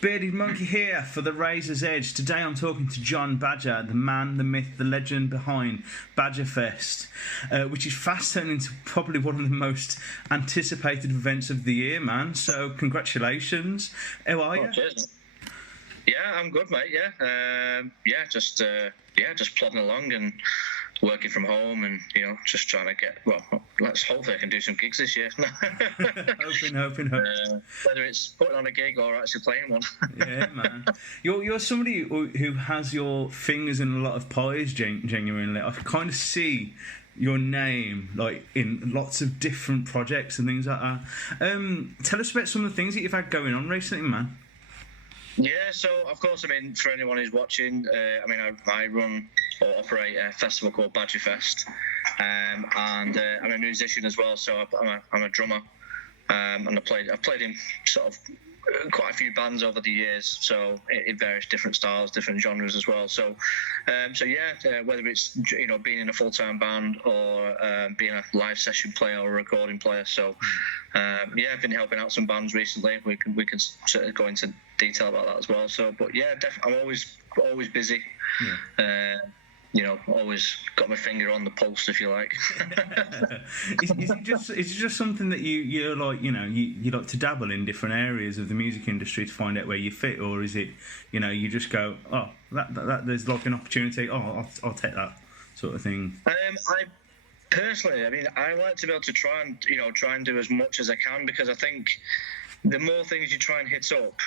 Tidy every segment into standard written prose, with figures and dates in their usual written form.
Bearded Monkey here for the Razor's Edge. Today I'm talking to John Badger, the man, the myth, the legend behind Badgerfest, which is fast turning into probably one of the most anticipated events of the year, man. So congratulations. How are you? Cheers. Yeah, I'm good, mate. Just plodding along and working from home, and just trying to get. Well, hopefully I can do some gigs this year. hoping. Whether it's putting on a gig or actually playing one. Yeah, man. You're somebody who has your fingers in a lot of pies. Genuinely, I kind of see your name like in lots of different projects and things like that. Tell us about some of the things that you've had going on recently, man. Yeah, so of course, for anyone who's watching, I run or operate a festival called Badgerfest, and I'm a musician as well. So I'm a drummer, and I've played in sort of quite a few bands over the years, so in various different styles, different genres as well. So whether it's being in a full-time band or being a live session player or a recording player. So I've been helping out some bands recently. We can sort of go into detail about that as well. So, but yeah, definitely, I'm always busy. Yeah. Always got my finger on the pulse, if you like. Is it just something that you like? You like to dabble in different areas of the music industry to find out where you fit, or is it you just go, oh, that there's like an opportunity, oh, I'll take that sort of thing? I personally, I like to be able to try and do as much as I can, because I think the more things you try and hit up,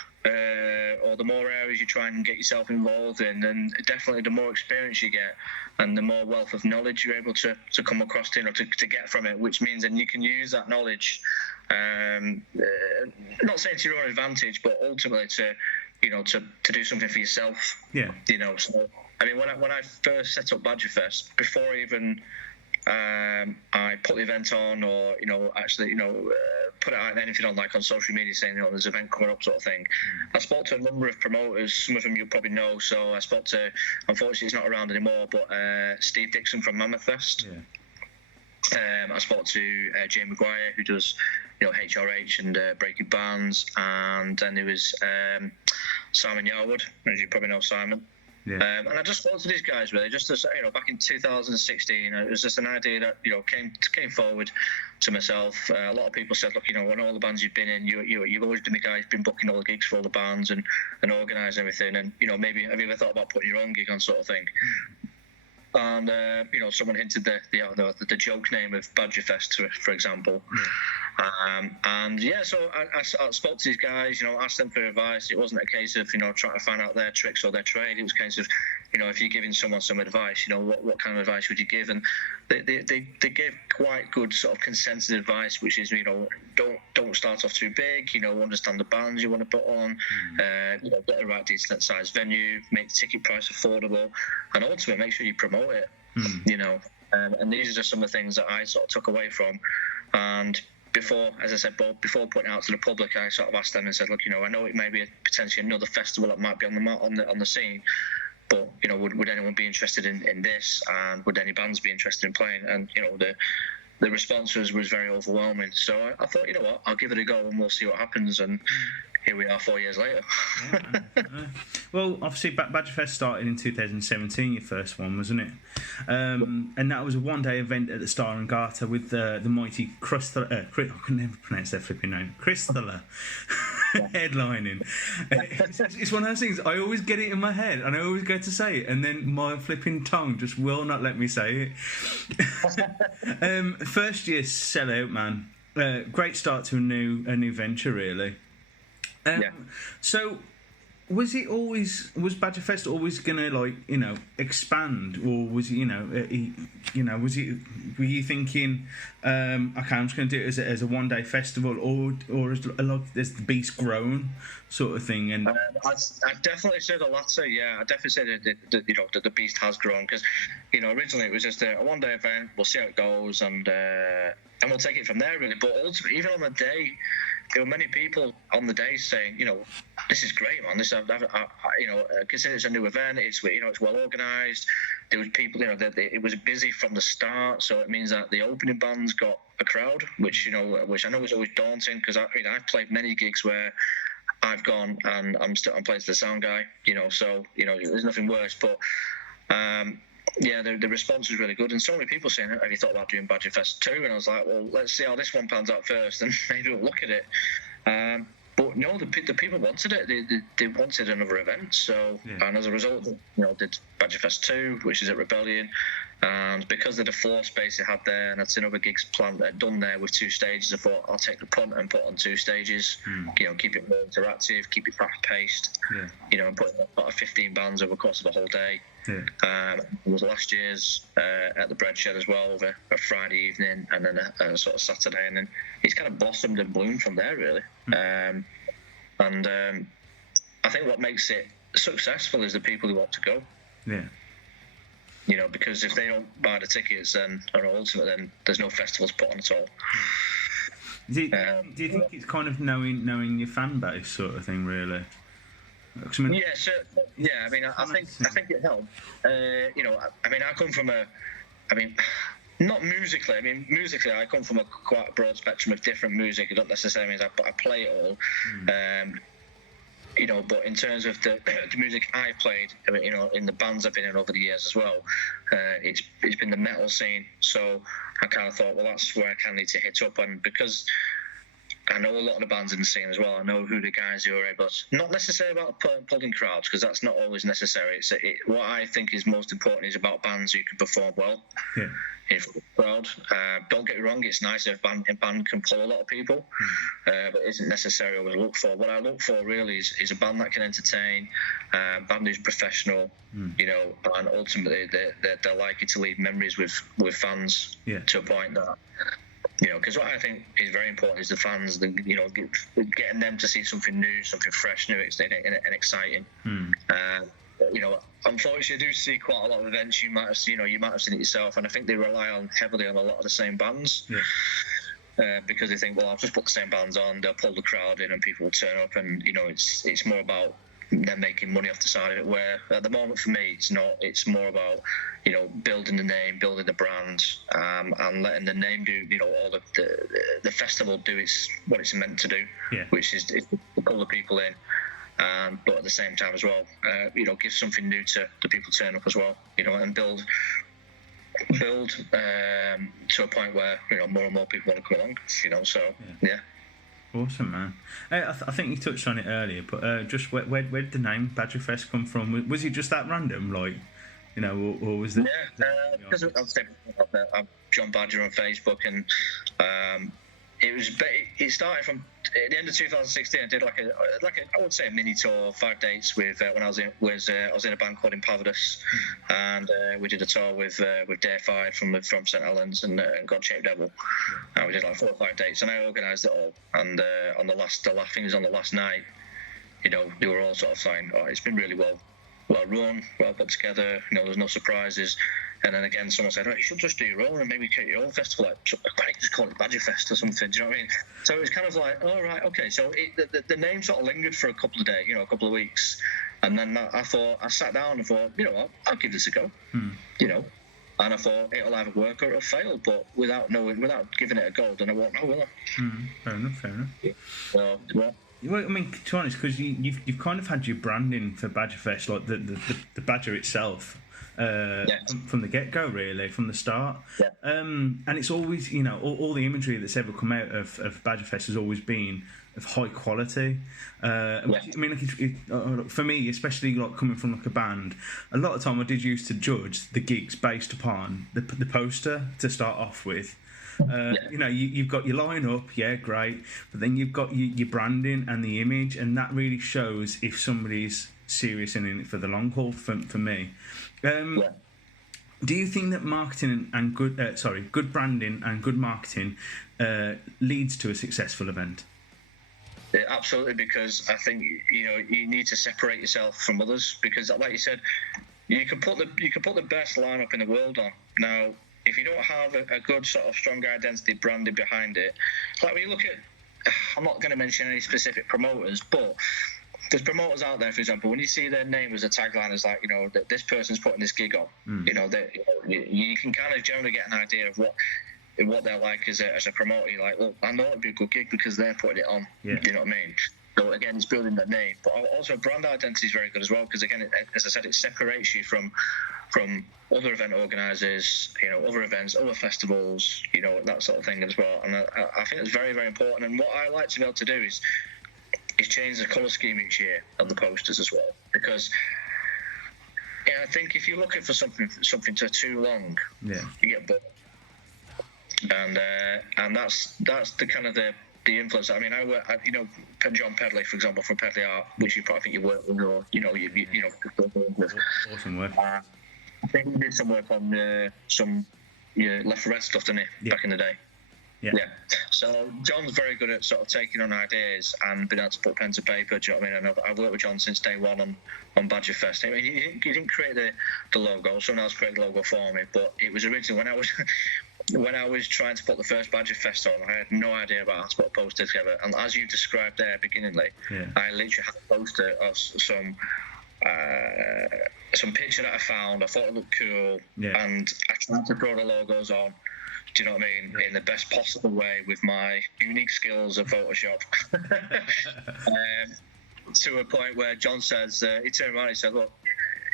or the more areas you try and get yourself involved in, then definitely the more experience you get and the more wealth of knowledge you're able to come across to get from it, which means then you can use that knowledge, not saying to your own advantage, but ultimately to do something for yourself. Yeah. So when I first set up Badgerfest, before even I put the event on, or put it out anything on, like on social media, saying there's an event coming up, sort of thing. I spoke to a number of promoters. Some of them you'll probably know. So I spoke to, unfortunately he's not around anymore, but Steve Dixon from Mammoth Fest. Yeah. I spoke to Jay McGuire, who does HRH and Breaking Bands, and then there was Simon Yarwood, as you probably know Simon. Yeah. And I just spoke to these guys really, just to say, back in 2016, it was just an idea that came forward to myself. A lot of people said, look, when all the bands you've been in, you've always been the guy who's been booking all the gigs for all the bands and organising everything, and maybe have you ever thought about putting your own gig on, sort of thing? And someone hinted the joke name of Badgerfest, for example. Yeah. So I spoke to these guys, asked them for advice. It wasn't a case of trying to find out their tricks or their trade. It was a case of if you're giving someone some advice, what kind of advice would you give? And they gave quite good sort of consensus advice, which is don't start off too big. Understand the bands you want to put on. Get the right decent size venue, make the ticket price affordable, and ultimately make sure you promote it. And these are just some of the things that I sort of took away from. And before, as I said, before putting it out to the public, I sort of asked them and said, look, I know it may be potentially another festival that might be on the scene, but would anyone be interested in this, and would any bands be interested in playing? And the response was very overwhelming. So I thought, what, I'll give it a go and we'll see what happens. And here we are 4 years later. Well, obviously, Badgerfest started in 2017, your first one, wasn't it? And that was a one-day event at the Star and Garter with the mighty Crystala. I can never pronounce their flipping name. Crystala headlining. It's one of those things, I always get it in my head, and I always go to say it, and then my flipping tongue just will not let me say it. First year sellout, man. Great start to a new venture, really. So was Badgerfest always gonna expand, or was were you thinking okay, I'm just gonna do it as a one day festival, or is the beast grown sort of thing? And I definitely say the latter. Yeah, I definitely say that the beast has grown, because originally it was just a one day event. We'll see how it goes, and we'll take it from there, really. But ultimately, even on the day, there were many people on the day saying, this is great, man. This, consider it's a new event. It's it's well organised. There was people, it was busy from the start. So it means that the opening bands got a crowd, which I know was always daunting, because I've played many gigs where I've gone and I'm playing to the sound guy, so there's nothing worse. But yeah, the response was really good, and so many people saying, "Have you thought about doing Badgerfest 2?" And I was like, "Well, let's see how this one pans out first, and maybe we'll look at it." But no, the people wanted it. They wanted another event. So, and as a result, did Badgerfest 2, which is at Rebellion. And because of the floor space they had there, and I'd seen other gigs done there with 2 stages, I thought I'll take the punt and put on 2 stages. Keep it more interactive, keep it fast paced. And put about 15 bands over the course of a whole day. It was last year's at the Bread Shed as well, over a Friday evening and then a sort of Saturday, and then it's kind of blossomed and bloomed from there, really. I think what makes it successful is the people who want to go. Because if they don't buy the tickets, then ultimately then there's no festivals put on at all. Do you think it's kind of knowing your fan base sort of thing, really? I mean, yeah, sure. Yeah, I mean, I think it helped. I come from not musically. I mean, musically, I come from quite a broad spectrum of different music. It don't necessarily mean I play it all. But in terms of the music I've played, in the bands I've been in over the years as well, it's been the metal scene. So I kind of thought, well, that's where I kind of need to hit up, and because I know a lot of the bands in the scene as well. I know who the guys who are able to, not necessarily about pulling crowds, because that's not always necessary. What I think is most important is about bands who can perform well in front of the crowd. Don't get me wrong, it's nice if a band can pull a lot of people, but it isn't necessarily what I look for. What I look for really is a band that can entertain, a band who's professional, and ultimately they're likely to leave memories with fans to a point that. Because what I think is very important is the fans, getting them to see something new, something fresh, new, and exciting. Unfortunately, I do see quite a lot of events. You might have seen it yourself, and I think they rely heavily on a lot of the same bands. Because they think, well, I'll just put the same bands on, they'll pull the crowd in, and people will turn up, and it's more about them making money off the side of it. Where at the moment for me, it's not. It's more about building the name, building the brand, and letting the name do all the festival do what it's meant to do, which is to pull the people in, but at the same time as well, give something new to the people turn up as well, and build to a point where more and more people want to come along, so yeah. Awesome, man. I think you touched on it earlier, but just where did the name Badgerfest come from? Was it just that random, or was it? Because I'm John Badger on Facebook, and it started from at the end of 2016. I did like I would say a mini tour, 5 dates with when I was in a band called Impavadus, and we did a tour with Day 5 from St Helens and God Shaped Devil, and we did like 4 or 5 dates, and I organised it all. And on the last night, they were all sort of saying, "Oh, it's been really well run, well put together. There's no surprises." And then again, someone said, "Oh, you should just do your own and maybe create your own festival. Like, just call it Badgerfest or something." Do you know what I mean? So it was kind of like, oh, right, okay. So the name sort of lingered for a couple of days, a couple of weeks, and then I sat down and thought, what, I'll give this a go, And I thought it'll either work or it'll fail, but without giving it a go, then I won't know, will I? Fair enough. So, yeah. Well, I mean, to be honest, because you've kind of had your branding for Badgerfest, like the badger itself. From the get-go, really, from the start. And it's always, all the imagery that's ever come out of Badgerfest has always been of high quality. I mean, for me, especially like coming from like a band, a lot of time I did used to judge the gigs based upon the poster to start off with. You've got your line-up, great, but then you've got your branding and the image, and that really shows if somebody's serious and in it for the long haul. For me, do you think that marketing and good branding and good marketing leads to a successful event? Yeah, absolutely, because I think you need to separate yourself from others, because like you said, you can put the best lineup in the world on. Now, if you don't have a good sort of strong identity branding behind it, like when you look at, I'm not going to mention any specific promoters, but there's promoters out there, for example, when you see their name as a tagline, as like, that this person's putting this gig on, you can kind of generally get an idea of what they're like as a promoter. You're like, well, I know it'd be a good gig because they're putting it on. You know what I mean? So again, it's building that name, but also brand identity is very good as well, because again, as I said, it separates you from other event organisers, other events, other festivals, that sort of thing as well. And I think it's very, very important. And what I like to be able to do is change the colour scheme each year of the posters as well, because I think if you're looking for something too long, you get bored. And that's the kind of the influence. I mean, I work, John Pedley, for example, from Pedley Art, which you probably think you work with, or with. Awesome work. I think we did some work on some left red stuff, didn't he, back in the day? Yeah. So John's very good at sort of taking on ideas and being able to put pen to paper. Do you know what I mean? And I've worked with John since day one on Badgerfest. I mean, he didn't create the logo. Someone else created the logo for me. But it was originally when I was trying to put the first Badgerfest on, I had no idea about how to put a poster together. And as you described there beginningly, I literally had a poster of some picture that I found. I thought it looked cool, and I tried to draw the logos on. Do you know what I mean? In the best possible way with my unique skills of Photoshop. To a point where John says, he turned around and he said, look,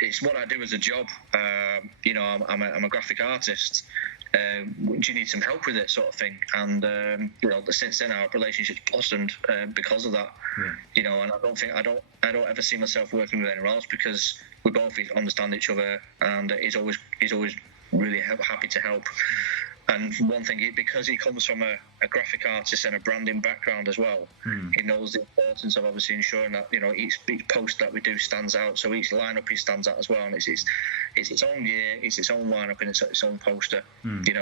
it's what I do as a job. I'm a graphic artist. Do you need some help with it, sort of thing? And since then our relationship's blossomed because of that. And I don't ever see myself working with anyone else, because we both understand each other, and he's always really happy to help. And one thing, because he comes from a graphic artist and a branding background as well, he knows the importance of obviously ensuring that each post that we do stands out. So each lineup he stands out as well, and it's its own year, it's its own lineup, and it's its own poster.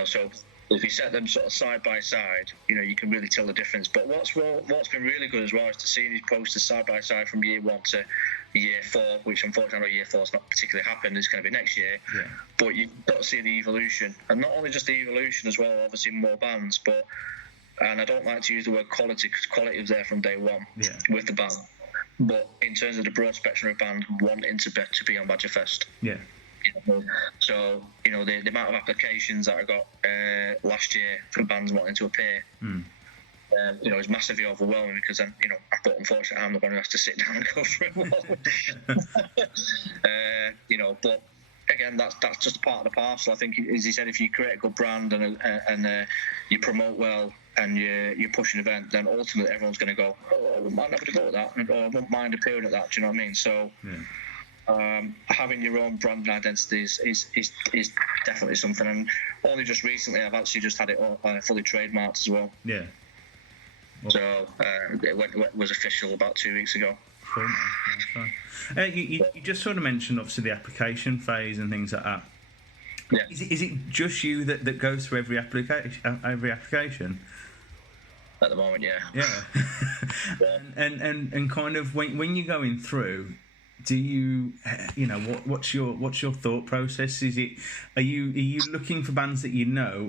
So if you set them sort of side by side, you can really tell the difference. But what's been really good as well is to see these posters side by side from year 1 to year 4, which unfortunately year 4 has not particularly happened. It's going to be next year. But you've got to see the evolution, and not only just the evolution as well, obviously more bands, and I don't like to use the word quality, because quality was there from day one with the band, but in terms of the broad spectrum of band wanting to be on Badgerfest. So the amount of applications that I got last year for bands wanting to appear, it was massively overwhelming, because then but unfortunately I'm the one who has to sit down and go through them all. But again, that's just part of the parcel. I think, as he said, if you create a good brand and you promote well and you push an event, then ultimately everyone's going to go, oh, I wouldn't mind having to go at that, or I wouldn't mind appearing at that. Do you know what I mean? So having your own brand identity is definitely something. And only just recently I've actually just had it fully trademarked as well. So it was official about 2 weeks ago. Cool, man. You just sort of mentioned obviously the application phase and things like that. Is it just you that goes through every application? At the moment, and kind of when you're going through, do you what's your thought process? Are you looking for bands that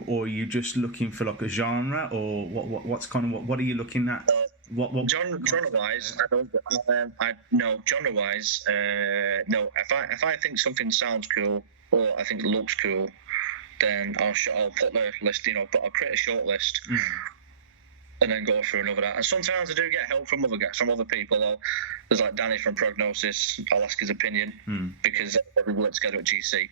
or are you just looking for like a genre, or what are you looking at? Genre wise, I don't. No, genre wise, no. If I think something sounds cool or I think it looks cool, then I'll put the list. But I'll create a short list. And then go through another. And sometimes I do get help from other people. There's like Danny from Prognosis. I'll ask his opinion because we work together at GC,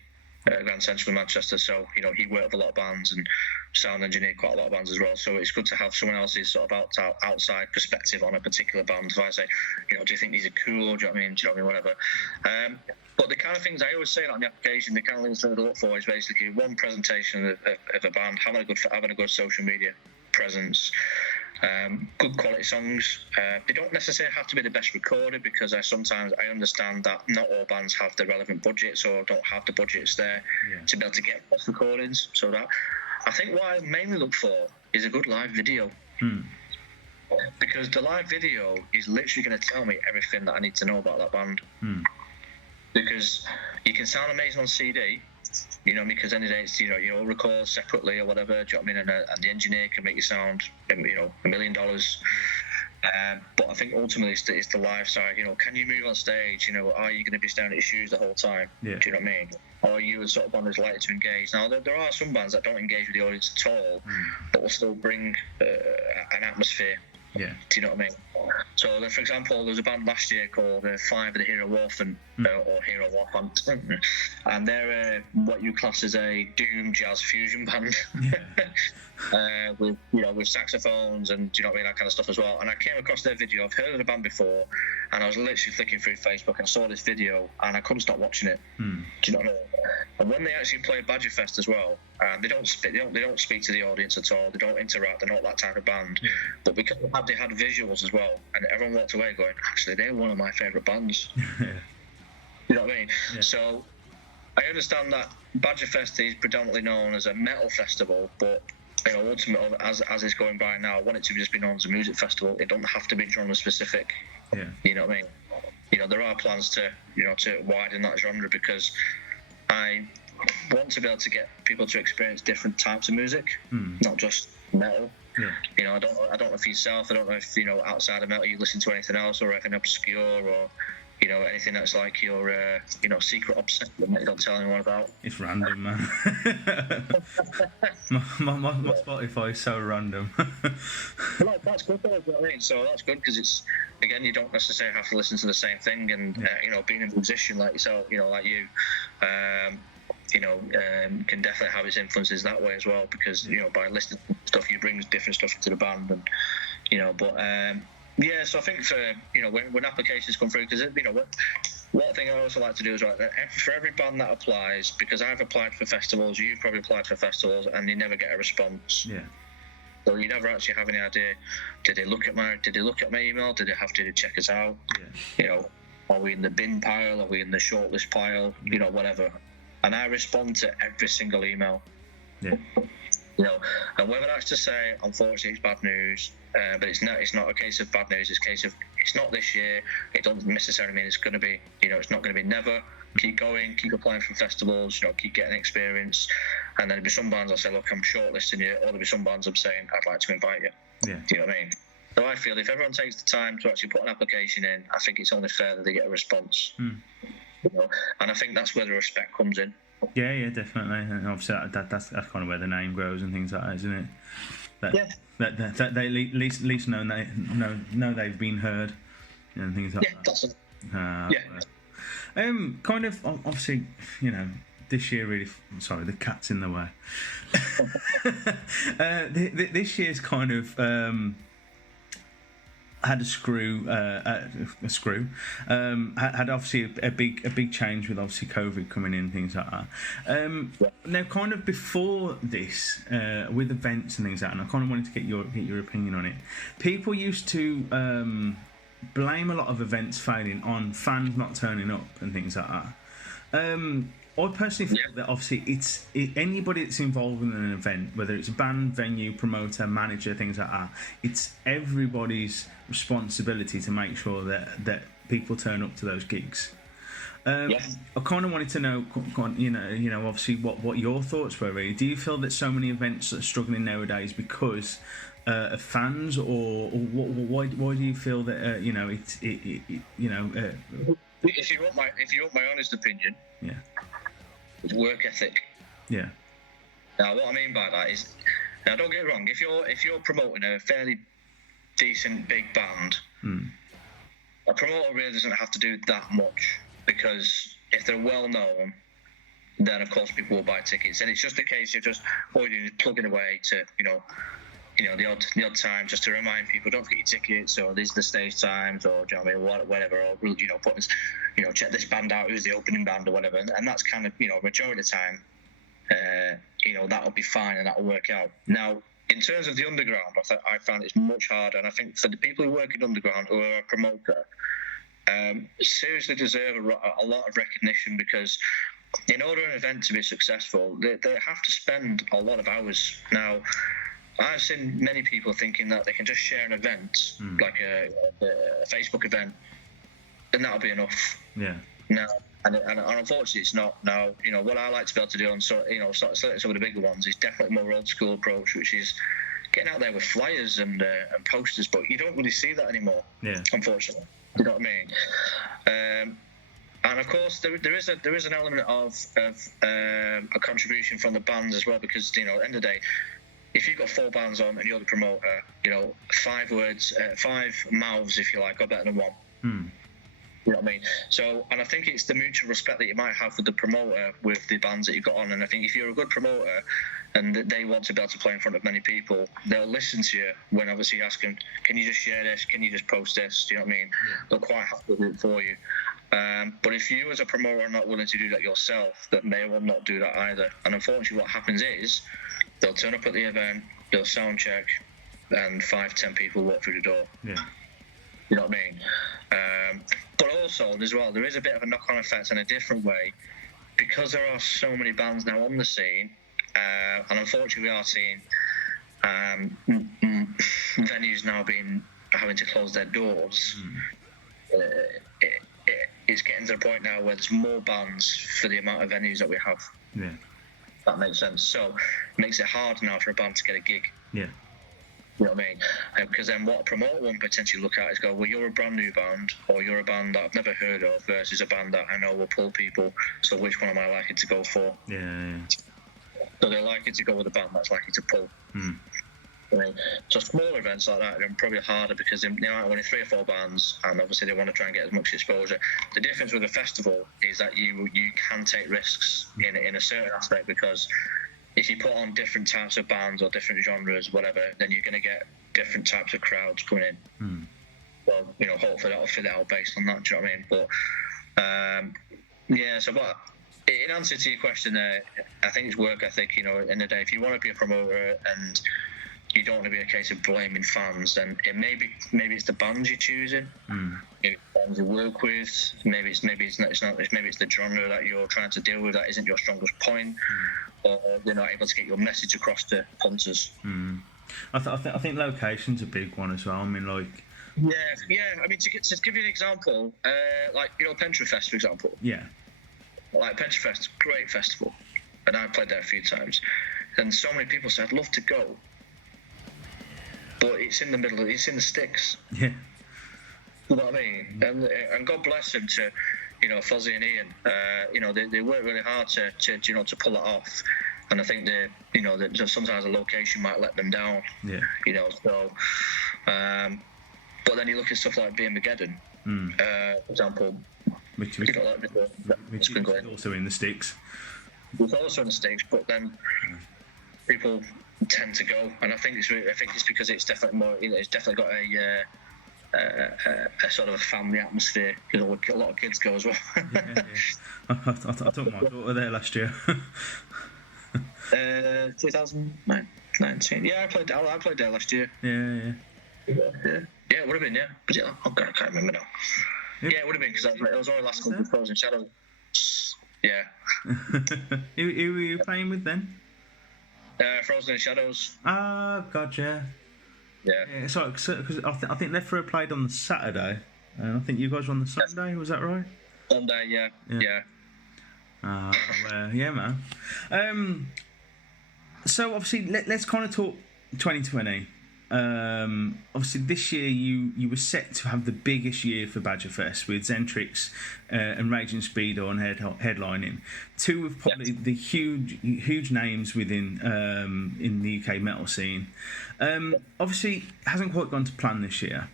Grand Central in Manchester. So he worked with a lot of bands and sound engineered quite a lot of bands as well. So it's good to have someone else's sort of outside perspective on a particular band. If I say, do you think these are cool? Do you know what I mean? Do you know what I mean? Whatever. But the kind of things I always say on the application, the kind of things to look for is basically one presentation of a band, having a good social media presence. Good quality songs. They don't necessarily have to be the best recorded, because I understand that not all bands have the relevant budgets or don't have the budgets there to be able to get best recordings. So that I think what I mainly look for is a good live video, because the live video is literally going to tell me everything that I need to know about that band. Because you can sound amazing on CD. Because any day it's, you'll record separately or whatever, do you know what I mean? And the engineer can make you sound, $1 million. But I think ultimately it's the live side. Can you move on stage? Are you going to be staring at your shoes the whole time? Do you know what I mean? Or are you a sort of band that's likely to engage? Now, there are some bands that don't engage with the audience at all, but will still bring an atmosphere. Do you know what I mean? So, for example, there was a band last year called Five of the Hero Warfant, or Hero Warfant, and they're what you class as a doom jazz fusion band, with saxophones and that kind of stuff as well. And I came across their video. I've heard of the band before, and I was literally flicking through Facebook and saw this video, and I couldn't stop watching it. Do you know what I mean? And when they actually played Badgerfest as well, they don't speak to the audience at all. They don't interact. They're not that type of band. But because they had visuals as well, and everyone walked away going, actually, they're one of my favourite bands. You know what I mean? Yeah. So I understand that Badgerfest is predominantly known as a metal festival, but ultimately, as it's going by now, I want it to just be known as a music festival. It don't have to be genre specific. Yeah. You know what I mean? There are plans to widen that genre, because I want to be able to get people to experience different types of music, not just metal. Yeah. I don't know if yourself, I don't know if outside of metal you listen to anything else, or anything obscure, or anything that's like your secret obsession that you don't tell anyone about. It's random, man. my Spotify is so random. Well, that's good though, you know what I mean? So that's good, because it's, again, you don't necessarily have to listen to the same thing, and being a musician like yourself, like you, can definitely have its influences that way as well, because by listening to stuff, you bring different stuff into the band, and so I think for when applications come through, because one thing I also like to do is for every band that applies, because I've applied for festivals, you've probably applied for festivals, and you never get a response. Yeah. So you never actually have any idea. Did they look at my email? Did they check us out? Yeah. Are we in the bin pile? Are we in the shortlist pile? Whatever. And I respond to every single email. Yeah. And whether that's to say, unfortunately, it's bad news, but it's not a case of bad news. It's a case of, it's not this year. It doesn't necessarily mean it's going to be. It's not going to be never. Keep going. Keep applying for festivals. Keep getting experience. And then there'll be some bands I'll say, look, I'm shortlisting you, or there'll be some bands I'm saying, I'd like to invite you. Yeah. Do you know what I mean? So I feel if everyone takes the time to actually put an application in, I think it's only fair that they get a response. And I think that's where the respect comes in. Yeah, definitely. And obviously that's kind of where the name grows and things like that, isn't it? That they at least know they've been heard, and things like that. That's it. Kind of obviously, this year really. Sorry, the cat's in the way. This year's kind of had a screw. Had obviously a big change with obviously COVID coming in, things like that. Now, kind of before this, with events and things like that, and I kind of wanted to get your opinion on it. People used to blame a lot of events failing on fans not turning up and things like that. I personally feel that obviously anybody that's involved in an event, whether it's a band, venue, promoter, manager, things like that, it's everybody's responsibility to make sure that people turn up to those gigs. I kind of wanted to know, obviously what your thoughts were. Really, do you feel that so many events are struggling nowadays because of fans, or why do you feel that If you want my honest opinion, it's work ethic. Yeah. Now, what I mean by that is, now don't get it wrong. If you're promoting a fairly decent big band, a promoter really doesn't have to do that much, because if they're well known, then of course people will buy tickets, and it's just a case of just plugging away to the odd time, just to remind people, don't forget your tickets, or these are the stage times, or do you know what I mean, whatever, or put this, check this band out, who's the opening band or whatever, and that's kind of majority of the time, that'll be fine and that'll work out. Now, in terms of the underground, I found it's much harder, and I think for the people who work in underground who are a promoter, seriously deserve a lot of recognition, because in order for an event to be successful, they have to spend a lot of hours. Now, I've seen many people thinking that they can just share an event, like a Facebook event, and that'll be enough. Yeah. Now, and unfortunately, it's not. Now, what I like to be able to do on some of the bigger ones is definitely more old school approach, which is getting out there with flyers and posters. But you don't really see that anymore. Yeah. Unfortunately, you know what I mean. And of course, there is an element of a contribution from the bands as well, because at the end of the day, if you've got 4 bands on and you're the promoter, 5 words, 5 mouths, if you like, are better than one. You know what I mean? So, and I think it's the mutual respect that you might have with the promoter with the bands that you've got on. And I think if you're a good promoter and they want to be able to play in front of many people, they'll listen to you when obviously you ask them, can you just share this? Can you just post this? Do you know what I mean? Yeah. They'll quite happy to do it for you. But if you as a promoter are not willing to do that yourself, then they will not do that either. And unfortunately what happens is they'll turn up at the event, they'll sound check, and 5-10 people walk through the door. Yeah. You know what I mean? But also, as well, there is a bit of a knock-on effect in a different way, because there are so many bands now on the scene, and unfortunately we are seeing venues now having to close their doors. It's getting to the point now where there's more bands for the amount of venues that we have. Yeah. That makes sense. So it makes it hard now for a band to get a gig. Yeah. You know what I mean? Because then what a promoter will potentially look at is go, well, you're a brand new band, or you're a band that I've never heard of, versus a band that I know will pull people. So which one am I likely to go for? Yeah. So they're likely to go with a band that's likely to pull. I mean, so smaller events like that are probably harder because they are only 3 or 4 bands, and obviously they want to try and get as much exposure. The difference with a festival is that you can take risks in a certain aspect, because if you put on different types of bands or different genres, whatever, then you're going to get different types of crowds coming in. Well, hopefully that'll fit out based on that. Do you know what I mean? But so what? In answer to your question, there, I think it's work ethic. In the day, if you want to be a promoter and you don't want to be a case of blaming fans, then maybe it's the bands you're choosing, maybe bands you work with, maybe it's the genre that you're trying to deal with that isn't your strongest point, or you're not able to get your message across to punters. I think location's a big one as well. I mean, like. Yeah. I mean, to give you an example, Pentrafest, for example. Yeah. Like Pentrafest, great festival, and I've played there a few times, and so many people say I'd love to go, but it's in the middle. It's in the sticks. Yeah. You know what I mean? And God bless them to, Fuzzy and Ian. They work really hard to pull it off. And I think that sometimes the location might let them down. Yeah. So. But then you look at stuff like Beermageddon, for example. Which is also in the sticks. It's also in the sticks, but then people tend to go, and I think it's because it's definitely more. It's definitely got a sort of a family atmosphere, because a lot of kids go as well. Yeah. I took my daughter there last year. 2019. Yeah, I played there last year. Yeah. Yeah, it would have been. Yeah, but I can't remember now. Yeah, it would have been, because it was our last one with Frozen Shadows. Yeah. Who were you playing with then? Frozen Shadows. Ah, God, yeah. Yeah. Sorry, because I think Lefro played on the Saturday, and I think you guys were on the Sunday. Was that right? Sunday, yeah. Yeah, man. So obviously, let's kind of talk 2020. Obviously this year you were set to have the biggest year for Badgerfest, with Zentrix and Raging Speedo on headlining, 2 of probably the huge names within in the UK metal scene. Obviously it hasn't quite gone to plan this year,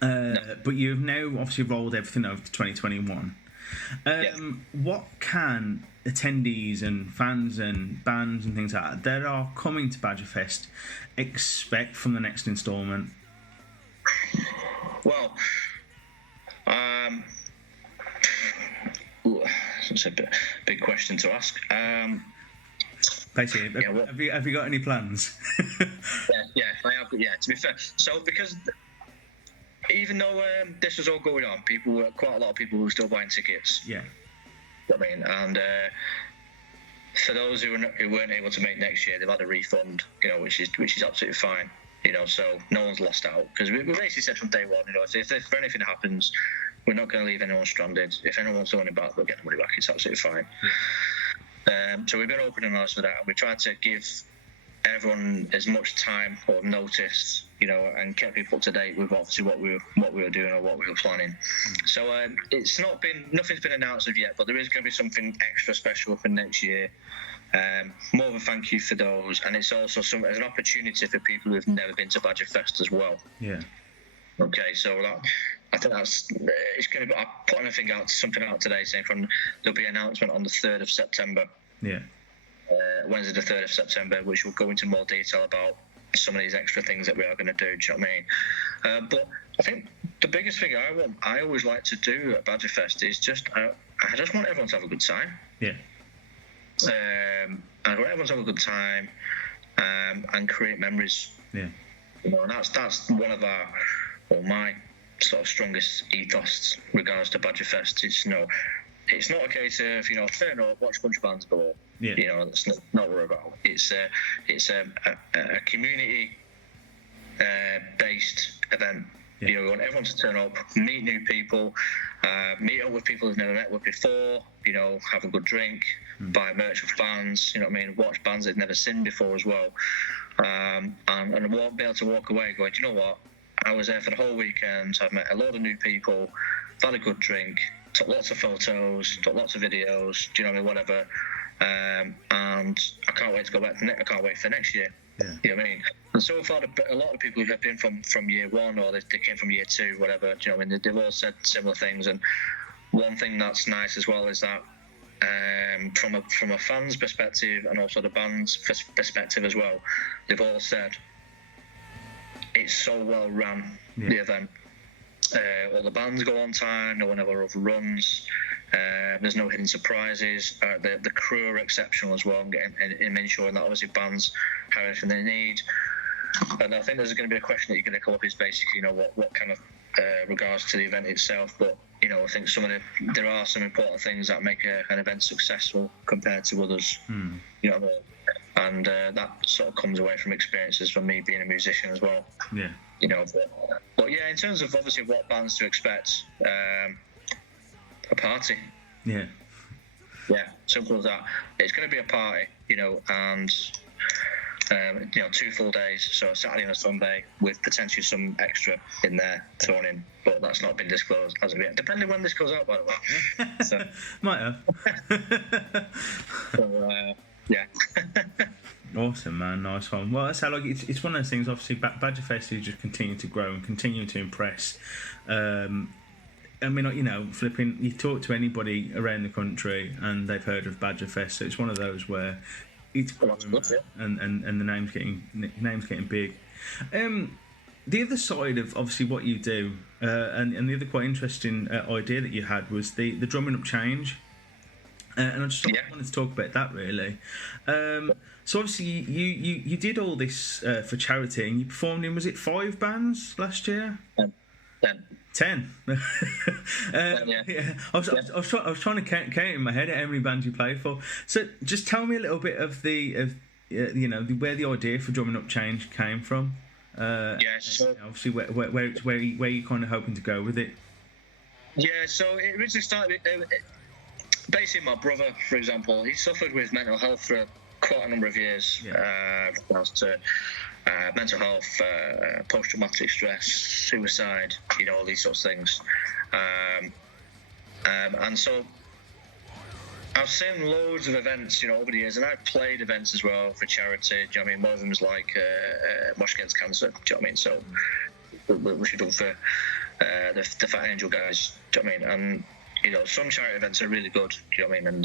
but you've now obviously rolled everything over to 2021. What can attendees and fans and bands and things like that are coming to Badgerfest expect from the next instalment? Well, it's a big question to ask. Basically, have you got any plans? Yeah, I have. Yeah, to be fair, so because even though this was all going on, quite a lot of people were still buying tickets. Yeah. I mean, and for those who weren't able to make next year, they've had a refund, which is absolutely fine, so no one's lost out, because we basically said from day one, if anything happens, we're not going to leave anyone stranded. If anyone wants the money back, they'll get the money back. It's absolutely fine. Yeah. So we've been open and honest with that, and we tried to give everyone as much time or notice, and kept people up to date with obviously what we were doing or what we were planning. So nothing's been announced as yet, but there is going to be something extra special for next year. More of a thank you for those, and it's also as an opportunity for people who've never been to Badgerfest as well. Yeah. Okay, so I think it's going to be. I'm putting something out today saying there'll be an announcement on the 3rd of September. Yeah. Wednesday the 3rd of September, which will go into more detail about some of these extra things that we are going to do. Do you know what I mean? But I think the biggest thing I always like to do at Badgerfest is I just want everyone to have a good time. Yeah. I want everyone to have a good time and create memories. Yeah. You know, and that's one of my sort of strongest ethos regards to Badgerfest. It's not a case of turn up, watch a bunch of bands below. Yeah. That's not what we're about. It's a community based event. Yeah. We want everyone to turn up, meet new people, meet up with people who've never met with before. Have a good drink, buy merch for bands. You know what I mean? Watch bands they've never seen before as well, and be able to walk away going, do you know what? I was there for the whole weekend. I've met a lot of new people, had a good drink, took lots of photos, took lots of videos. Do you know what I mean? Whatever. And I can't wait to go back. I can't wait for next year. Yeah. You know what I mean? And so far, a lot of people who have been from year one, or they came from year two, whatever. Do you know what I mean? They've all said similar things. And one thing that's nice as well is that from a fan's perspective and also the band's perspective as well, they've all said it's so well run, the event. All the bands go on time, no one ever overruns. There's no hidden surprises. The crew are exceptional as well in ensuring that obviously bands have everything they need. And I think there's going to be a question that you're going to come up is basically, what kind of regards to the event itself. But I think there are some important things that make an event successful compared to others. You know, and that sort of comes away from experiences from me being a musician as well. Yeah. But yeah, in terms of obviously what bands to expect, a party. Yeah. Yeah, simple as that. It's going to be a party, and 2 full days, so a Saturday and a Sunday with potentially some extra in there thrown in, but that's not been disclosed as of yet. Depending when this goes out, by the way. So, might have. So, yeah. Awesome, man. Nice one. Well, that's how it's one of those things. Obviously, Badgerfest is just continue to grow and continue to impress. I mean, flipping. You talk to anybody around the country, and they've heard of Badgerfest. So it's one of those where it's growing, and the name's getting big. The other side of obviously what you do, and the other quite interesting idea that you had was the drumming up change. And I just wanted to talk about that really. So obviously you did all this for charity, and you performed in, was it 5 bands last year? 10. 10, yeah. Yeah. I was trying to count in my head how many bands you played for. So just tell me a little bit of where the idea for drumming up change came from. So obviously where you kind of hoping to go with it. Yeah, so it originally started. Basically, my brother, for example, he suffered with mental health for quite a number of years. Regards to mental health, post-traumatic stress, suicide, all these sorts of things. And so I've seen loads of events, over the years, and I've played events as well for charity. Do you know what I mean? One of them was like Wash Against Cancer. Do you know what I mean? So we should do for the Fat Angel guys. Do you know what I mean? And some charity events are really good, do you know what I mean? And,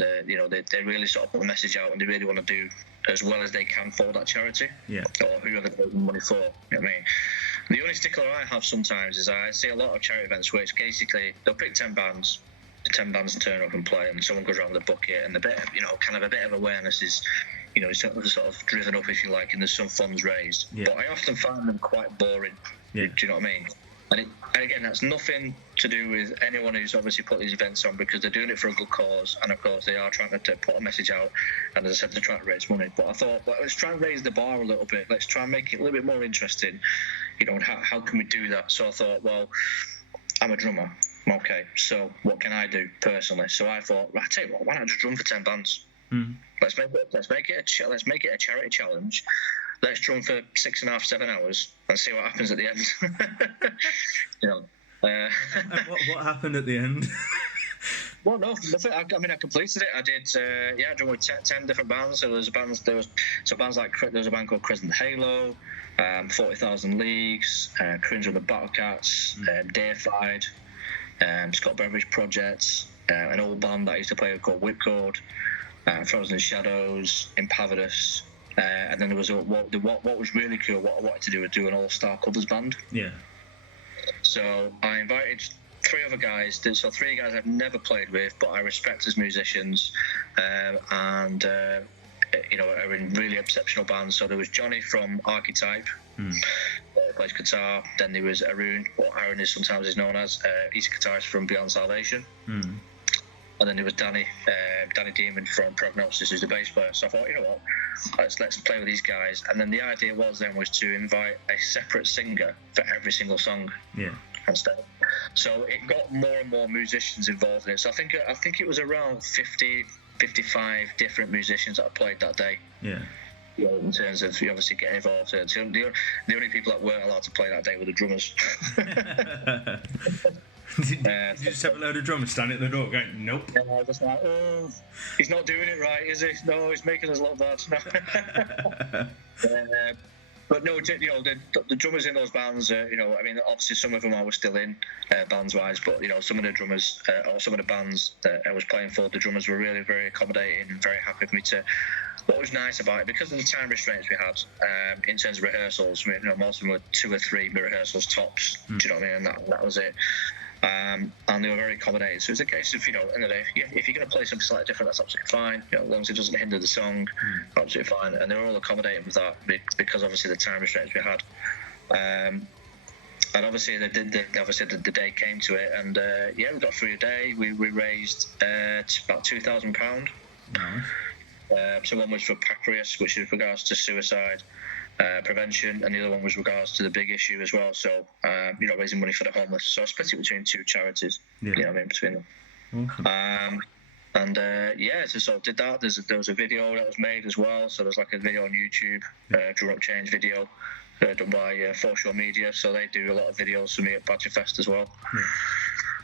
they really sort of put a message out, and they really want to do as well as they can for that charity, or whoever they're raising money for, you know what I mean? The only stickler I have sometimes is I see a lot of charity events where it's basically, they'll pick 10 bands, the 10 bands turn up and play, and someone goes around with a bucket, and a bit of awareness is, sort of driven up, if you like, and there's some funds raised. Yeah. But I often find them quite boring, do you know what I mean? And again, that's nothing to do with anyone who's obviously put these events on, because they're doing it for a good cause, and of course they are trying to put a message out, and as I said, they're trying to raise money. But I thought, let's try and raise the bar a little bit, let's try and make it a little bit more interesting, and how can we do that? So I thought, well, I'm a drummer, okay, so what can I do personally? So I thought, right, I tell you what, why not just drum for 10 bands? Let's make it a charity challenge. Let's drum for 6.5, 7 hours and see what happens at the end. And what happened at the end? Well, no, nothing. I completed it. I did. I joined with 10 different bands. So there's bands. There was a band called Crescent Halo, 40,000 Leagues, Cringe on the Battle Cats, Deified, Scott Beveridge Project, an old band that I used to play with called Whipcord, Frozen Shadows, Impavidus, and then there was what was really cool. What I wanted to do was do an all-star covers band. Yeah. So I invited 3 other guys. So 3 guys I've never played with, but I respect as musicians, and are in really exceptional bands. So there was Johnny from Archetype, plays guitar. Then there was Arun, or Aaron is sometimes is known as. He's a guitarist from Beyond Salvation. And then there was Danny Demon from Prognosis, who's the bass player. So I thought, you know what, let's play with these guys. And then the idea was to invite a separate singer for every single song. Yeah. And stuff. So it got more and more musicians involved in it. So I think it was around 55 different musicians that I played that day. Yeah. In terms of you obviously getting involved. So the only people that weren't allowed to play that day were the drummers. Did you just have a load of drummers standing at the door going, nope? And I was just like, oh, he's not doing it right, is he? No, he's making us look bad. But no, the drummers in those bands, obviously some of them I was still in bands-wise, but, some of the drummers, or some of the bands that I was playing for, the drummers were really very accommodating and very happy with me to... What was nice about it, because of the time restraints we had in terms of rehearsals, most of them were 2 or 3 rehearsals tops, do you know what I mean? And that was it. And they were very accommodating. So it's a case of, in the day, if you're going to play something slightly different, that's absolutely fine. As long as it doesn't hinder the song, absolutely fine. And they were all accommodating with that because obviously the time restraints we had. And obviously the day came to it, and we got through a day. We raised about £2,000. So one was for Pancreas, which is regards to suicide prevention, and the other one was regards to the big issue as well. So, raising money for the homeless. So I split it between 2 charities. Between them. So sort of did that. There was a video that was made as well. So there's like a video on YouTube, Drum Up Change video, done by Foreshore Media. So they do a lot of videos for me at Badgerfest as well.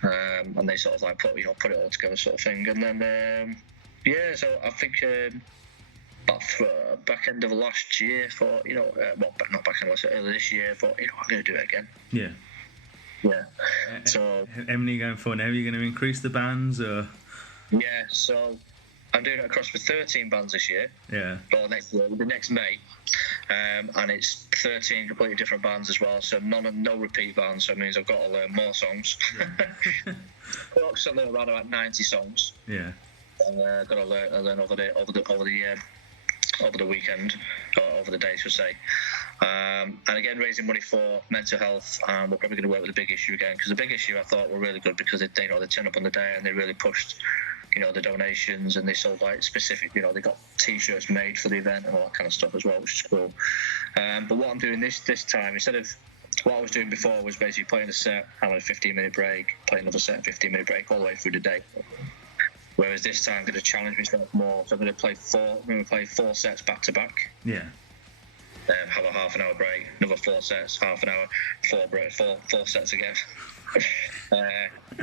And they sort of like put it all together, sort of thing. And then so I think. Back end of last year, thought, not back end last year, earlier this year, thought, I'm going to do it again. Yeah. So how many are you going for now? Are you going to increase the bands, or? Yeah, so I'm doing it across with 13 bands this year. Yeah. Or the next May, and it's 13 completely different bands as well. So no repeat bands. So it means I've got to learn more songs. Yeah. So I learned around about 90 songs. Yeah. And I've got to learn over the weekend, or over the day, should say. And again, raising money for mental health. We're probably going to work with the big issue again, because the big issue I thought were really good, because they turned up on the day and they really pushed, the donations, and they sold like specific, they got T-shirts made for the event and all that kind of stuff as well, which is cool. But what I'm doing this time, instead of what I was doing before, was basically playing a set, having a 15-minute break, playing another set, 15-minute break, all the way through the day. Whereas this time I'm going to challenge myself more. So I'm going to play 4 sets back to back. Yeah. Have a half an hour break, another 4 sets, half an hour, 4 sets again.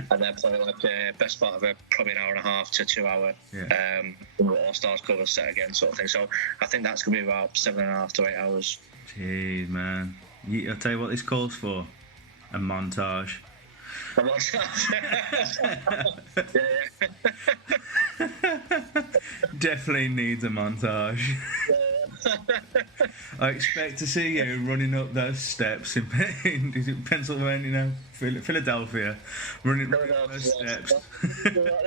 And then play like best part of probably an hour and a half to 2 hour All Stars cover set again, sort of thing. So I think that's going to be about 7.5 to 8 hours. Jeez, man. I'll tell you what this calls for. A montage. Definitely needs a montage. I expect to see you running up those steps in is it Pennsylvania now? Philadelphia, running up those steps. But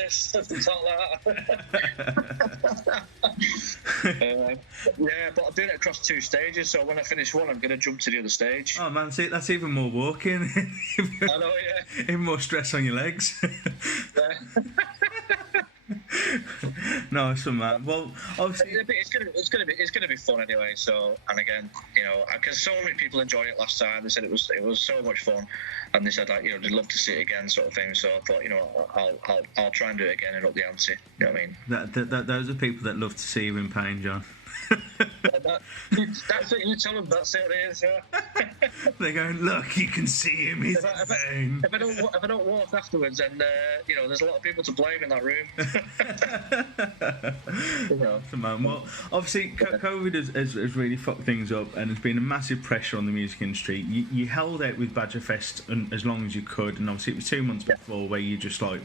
I'm doing it across 2 stages, so when I finish one, I'm going to jump to the other stage. Oh man, see, that's even more walking. I know, yeah. Even more stress on your legs. Nice one, man. Well, obviously it's gonna be fun anyway. So, and again, because so many people enjoyed it last time. They said it was so much fun, and they said they'd love to see it again, sort of thing. So I thought, I'll try and do it again and up the ante. You know what I mean? Those are people that love to see you in pain, John. That's it. You tell them that's it. It is. Yeah. They're going, look, you can see him. He's insane. If I don't walk afterwards, then there's a lot of people to blame in that room. Man. Well, obviously, COVID has really fucked things up, and there's been a massive pressure on the music industry. You held out with Badgerfest as long as you could, and obviously it was 2 months before where you just like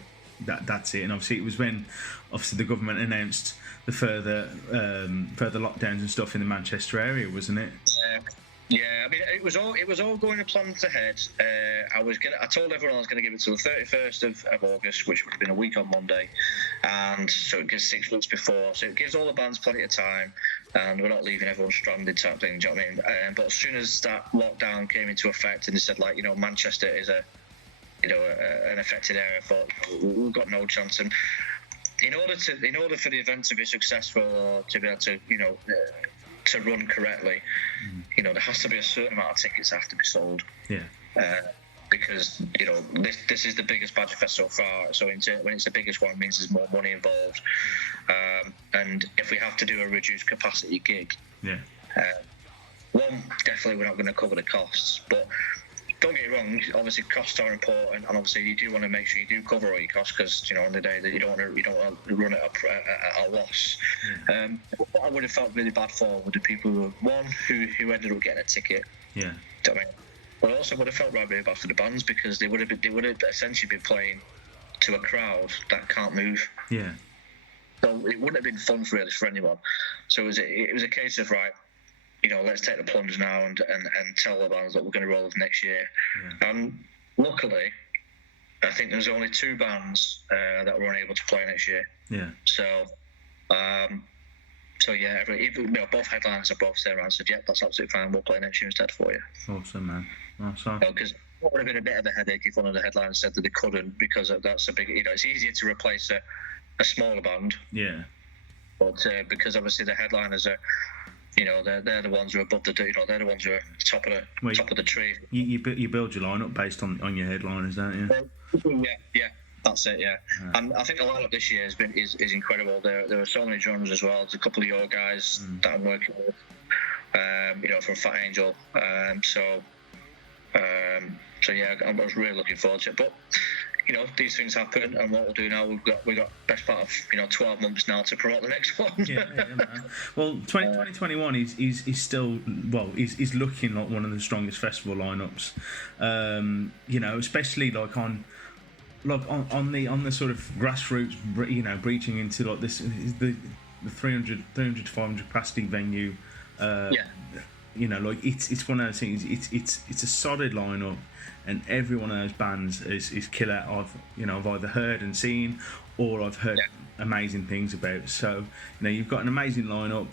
that's it. And obviously it was when the government announced the further lockdowns and stuff in the Manchester area, wasn't it? Yeah. I mean, it was all going to plans ahead. I told everyone I was going to give it till the 31st of August, which would have been a week on Monday, and so it gives 6 weeks before. So it gives all the bands plenty of time, and we're not leaving everyone stranded type thing. Do you know what I mean? But as soon as that lockdown came into effect, and they said Manchester is an affected area, I thought we've got no chance. And in order for the event to be successful or to be able to to run correctly, there has to be a certain amount of tickets that have to be sold. Yeah. Because this is the biggest Badgerfest so far. So when it's the biggest one, it means there's more money involved. And if we have to do a reduced capacity gig, definitely we're not going to cover the costs, but. Don't get me wrong. Obviously, costs are important, and obviously you do want to make sure you do cover all your costs because on the day that you don't want to run it at a loss. What I would have felt really bad for were the people who ended up getting a ticket. Yeah. Do you know what I mean? But I also would have felt really bad for the bands because they would have essentially been playing to a crowd that can't move. Yeah. So it wouldn't have been fun really for anyone. So it was a case of let's take the plunge now and tell the bands that we're going to roll with next year. Yeah. And luckily, I think there's only 2 bands that were unable to play next year. Yeah. So both headliners have both stayed around and said, "Yep, that's absolutely fine. We'll play next year instead for you." Awesome, man. Awesome. Because it would have been a bit of a headache if one of the headliners said that they couldn't, because that's a big. It's easier to replace a smaller band. Yeah. But because obviously the headliners are. They're the ones who are above the. They're the ones who are top of the tree. You build your lineup based on your headliners, don't you? Yeah, that's it. Yeah, and I think the lineup this year is incredible. There are so many drummers as well. There's a couple of your guys that I'm working with. From Fat Angel. So yeah, I was really looking forward to it. But these things happen, and what we'll do now, we've got best part of 12 months now to promote the next one. yeah, man. Well, 2021 is still is looking like one of the strongest festival lineups. Especially on the sort of grassroots, breaching into like this the 300 to 500 capacity venue. It's one of those things. It's a solid lineup. And every one of those bands is killer. I've either heard and seen, or I've heard amazing things about. So you've got an amazing lineup.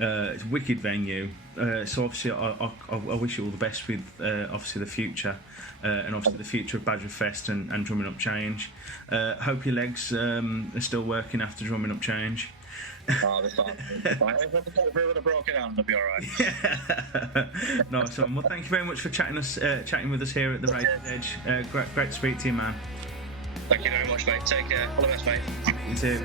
It's a wicked venue. So obviously I wish you all the best with obviously the future, and obviously the future of Badgerfest and Drumming Up Change. Hope your legs are still working after Drumming Up Change. Oh, that's fine. If we would have broken down, it'll be all right. Yeah. Nice one. Well, thank you very much for chatting with us here at the Razor's Edge. Great to speak to you, man. Thank you very much, mate. Take care. All the best, mate. You too.